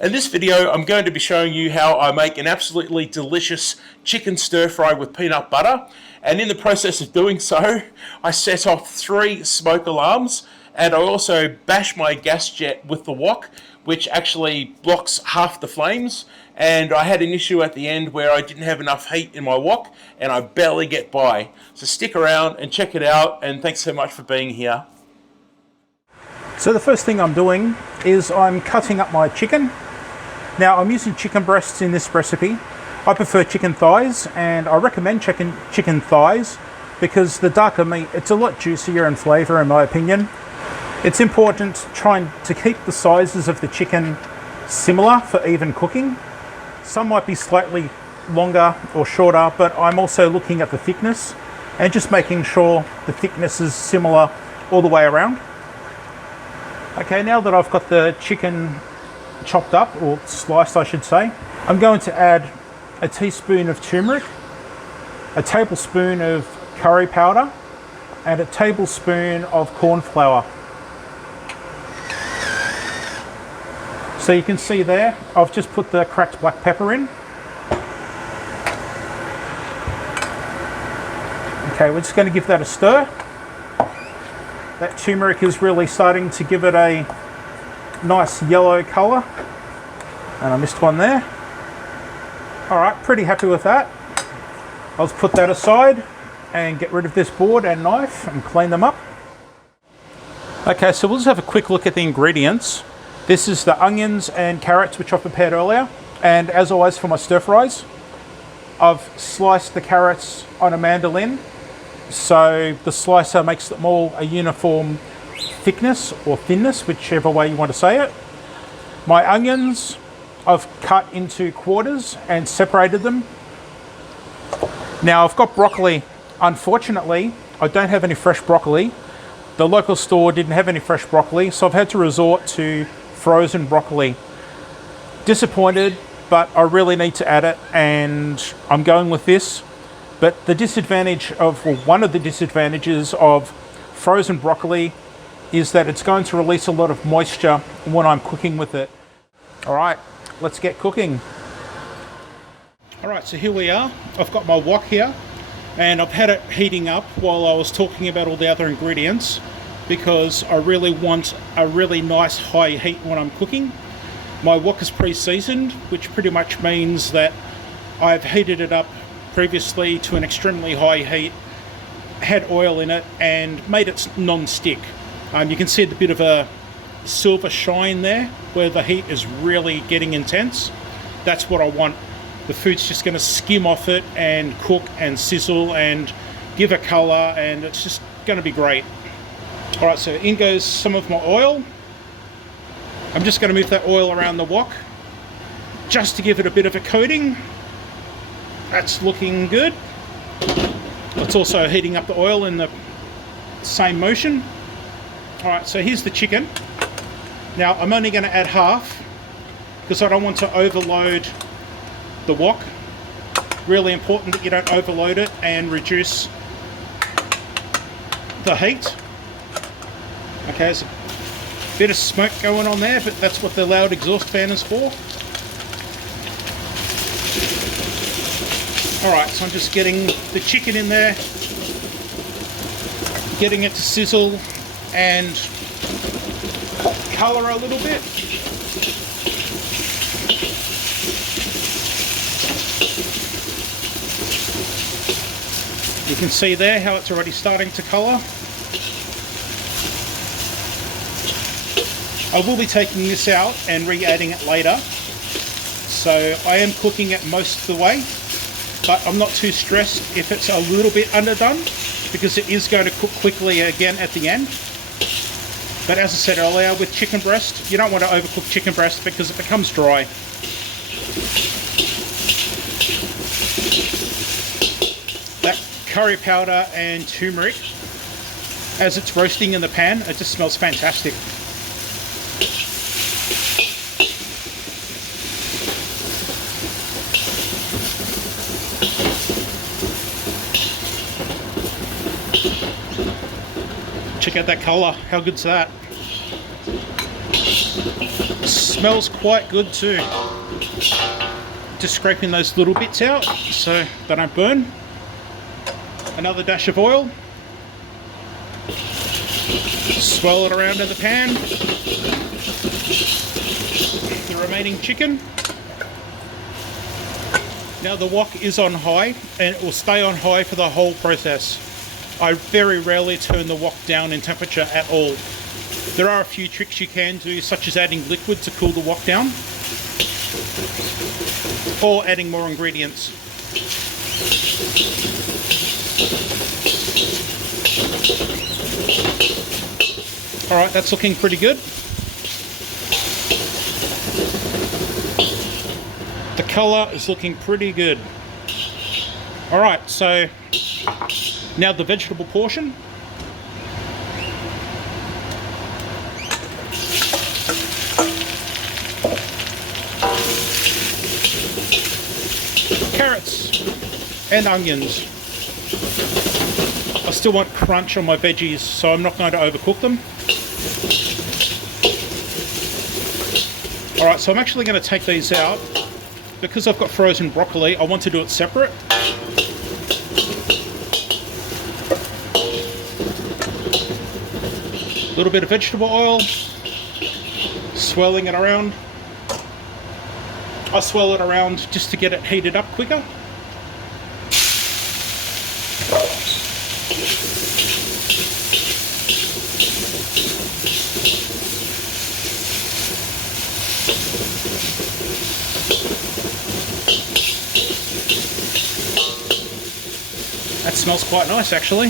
In this video, I'm going to be showing you how I make an absolutely delicious chicken stir fry with peanut butter. And in the process of doing so, I set off 3 smoke alarms, and I also bash my gas jet with the wok, which actually blocks half the flames. And I had an issue at the end where I didn't have enough heat in my wok, and I barely get by. So stick around and check it out, and thanks so much for being here. So the first thing I'm doing is I'm cutting up my chicken. Now I'm using chicken breasts in this recipe. I prefer chicken thighs, and I recommend chicken thighs because the darker meat, it's a lot juicier in flavour in my opinion. It's important trying to keep the sizes of the chicken similar for even cooking. Some might be slightly longer or shorter, but I'm also looking at the thickness and just making sure the thickness is similar all the way around. Okay, now that I've got the chicken chopped up, or sliced I should say, I'm going to add a teaspoon of turmeric, a tablespoon of curry powder, and a tablespoon of corn flour. So you can see there, I've just put the cracked black pepper in. Okay, we're just going to give that a stir. That turmeric is really starting to give it a nice yellow colour. And I missed one there. Alright, pretty happy with that. I'll just put that aside and get rid of this board and knife and clean them up. Okay, so we'll just have a quick look at the ingredients. This is the onions and carrots which I prepared earlier. And as always for my stir fries, I've sliced the carrots on a mandolin, so the slicer makes them all a uniform thickness or thinness, whichever way you want to say it. My onions I've cut into quarters and separated them. Now I've got broccoli. Unfortunately, I don't have any fresh broccoli. The local store didn't have any fresh broccoli, so I've had to resort to frozen broccoli. Disappointed, but I really need to add it, and I'm going with this. But the disadvantage of, or one of the disadvantages of frozen broccoli is that it's going to release a lot of moisture when I'm cooking with it. All right, let's get cooking. All right, so here we are. I've got my wok here, and I've had it heating up while I was talking about all the other ingredients because I really want a really nice high heat when I'm cooking. My wok is pre-seasoned, which pretty much means that I've heated it up previously to an extremely high heat, had oil in it, and made it non-stick. You can see the bit of a silver shine there where the heat is really getting intense. That's what I want. The food's just going to skim off it and cook and sizzle and give a colour, and it's just going to be great. Alright, so in goes some of my oil. I'm just going to move that oil around the wok just to give it a bit of a coating. That's looking good. It's also heating up the oil in the same motion. Alright, so here's the chicken. Now I'm only going to add half because I don't want to overload the wok. Really important that you don't overload it and reduce the heat. Okay, there's a bit of smoke going on there, but that's what the loud exhaust fan is for. Alright, so I'm just getting the chicken in there, getting it to sizzle and colour a little bit. You can see there how it's already starting to colour. I will be taking this out and re-adding it later. So I am cooking it most of the way, but I'm not too stressed if it's a little bit underdone because it is going to cook quickly again at the end. But as I said earlier, with chicken breast, you don't want to overcook chicken breast because it becomes dry. That curry powder and turmeric, as it's roasting in the pan, it just smells fantastic. Check out that colour, how good's that? Smells quite good too. Just scraping those little bits out so they don't burn. Another dash of oil. Swirl it around in the pan. The remaining chicken. Now the wok is on high and it will stay on high for the whole process. I very rarely turn the wok down in temperature at all. There are a few tricks you can do, such as adding liquid to cool the wok down, or adding more ingredients. Alright, that's looking pretty good. The colour is looking pretty good. Alright, so now the vegetable portion. Carrots and onions. I still want crunch on my veggies, so I'm not going to overcook them. Alright, so I'm actually going to take these out. Because I've got frozen broccoli, I want to do it separate. A little bit of vegetable oil. Swirling it around. I swirl it around just to get it heated up quicker. That smells quite nice actually.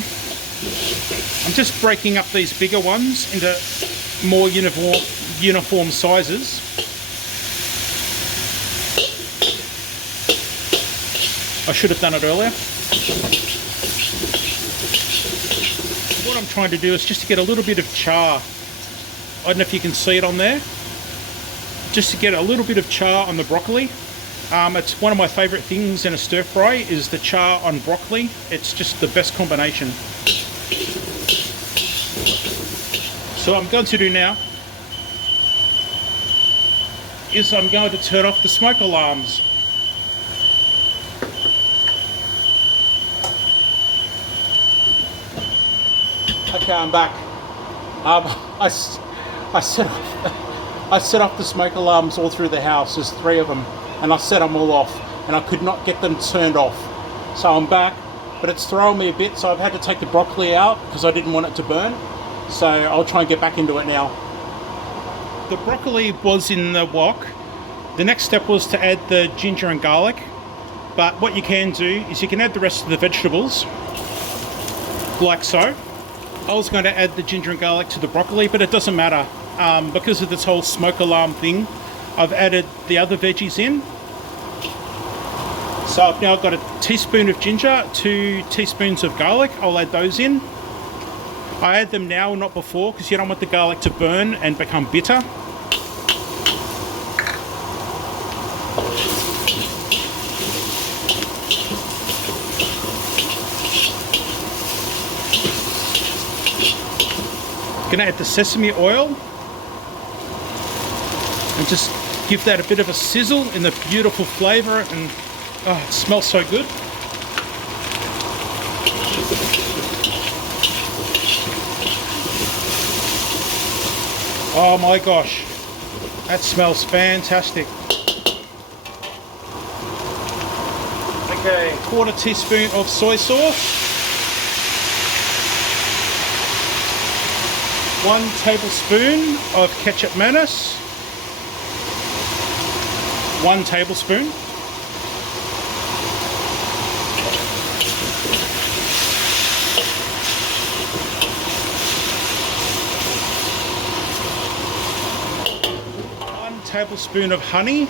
I'm just breaking up these bigger ones into more uniform sizes. I should have done it earlier. What I'm trying to do is just to get a little bit of char. I don't know if you can see it on there. Just to get a little bit of char on the broccoli. It's one of my favourite things in a stir fry is the char on broccoli. It's just the best combination. So what I'm going to do now is I'm going to turn off the smoke alarms. Okay, I'm back. I set up the smoke alarms all through the house. There's 3 of them, and I set them all off, and I could not get them turned off. So I'm back, but it's throwing me a bit, so I've had to take the broccoli out because I didn't want it to burn. So I'll try and get back into it now. The broccoli was in the wok. The next step was to add the ginger and garlic, but what you can do is you can add the rest of the vegetables, like so. I was going to add the ginger and garlic to the broccoli, but it doesn't matter. Because of this whole smoke alarm thing, I've added the other veggies in. So I've now got a teaspoon of ginger, 2 teaspoons of garlic. I'll add those in. I add them now, not before, because you don't want the garlic to burn and become bitter. Gonna add the sesame oil and just give that a bit of a sizzle in the beautiful flavour, and oh, it smells so good. Oh my gosh, that smells fantastic. Okay, 1/4 teaspoon of soy sauce. 1 tablespoon of ketchup mayonnaise. 1 tablespoon. One tablespoon of honey.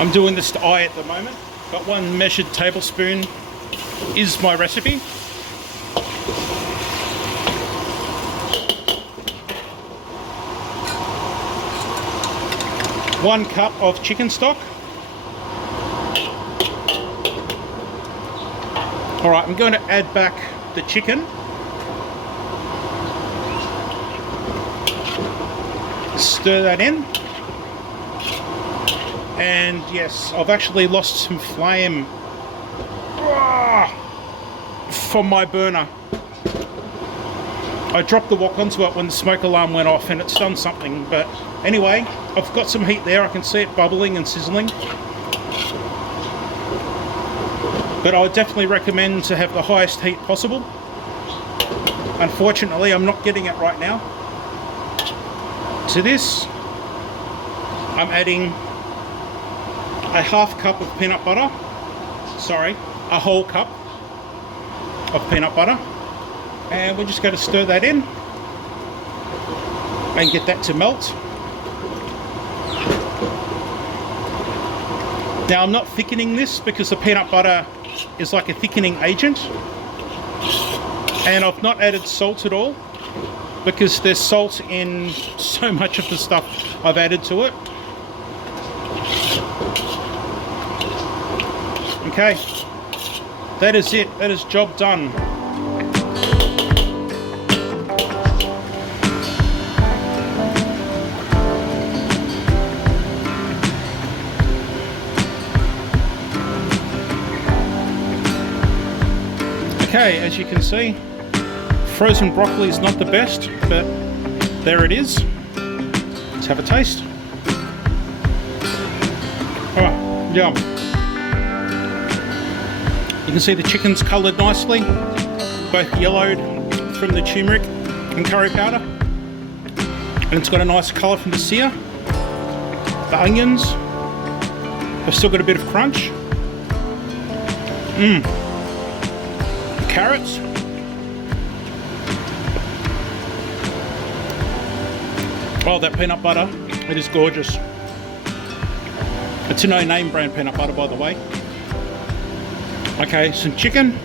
I'm doing this to eye at the moment, but 1 measured tablespoon is my recipe. 1 cup of chicken stock. Alright, I'm going to add back the chicken. Stir that in. And yes, I've actually lost some flame from my burner. I dropped the wok onto it when the smoke alarm went off and it's done something, but anyway, I've got some heat there. I can see it bubbling and sizzling. But I would definitely recommend to have the highest heat possible. Unfortunately, I'm not getting it right now. To this, I'm adding a half cup of peanut butter. Sorry, a whole cup of peanut butter. And we're just going to stir that in and get that to melt. Now, I'm not thickening this because the peanut butter is like a thickening agent. And I've not added salt at all because there's salt in so much of the stuff I've added to it. Okay, that is it. That is job done. Okay, as you can see, frozen broccoli is not the best, but there it is. Let's have a taste. Oh, yum. You can see the chicken's coloured nicely, both yellowed from the turmeric and curry powder. And it's got a nice colour from the sear. The onions have still got a bit of crunch. Carrots. Oh, that peanut butter, it is gorgeous. It's a no-name brand peanut butter, by the way. Okay, some chicken.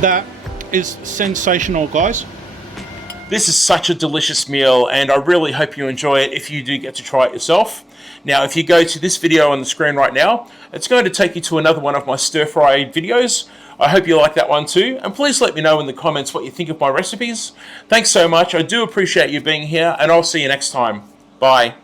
That is sensational, guys. This is such a delicious meal, and I really hope you enjoy it if you do get to try it yourself. Now, if you go to this video on the screen right now, it's going to take you to another one of my stir-fry videos. I hope you like that one too, and please let me know in the comments what you think of my recipes. Thanks so much. I do appreciate you being here, and I'll see you next time. Bye.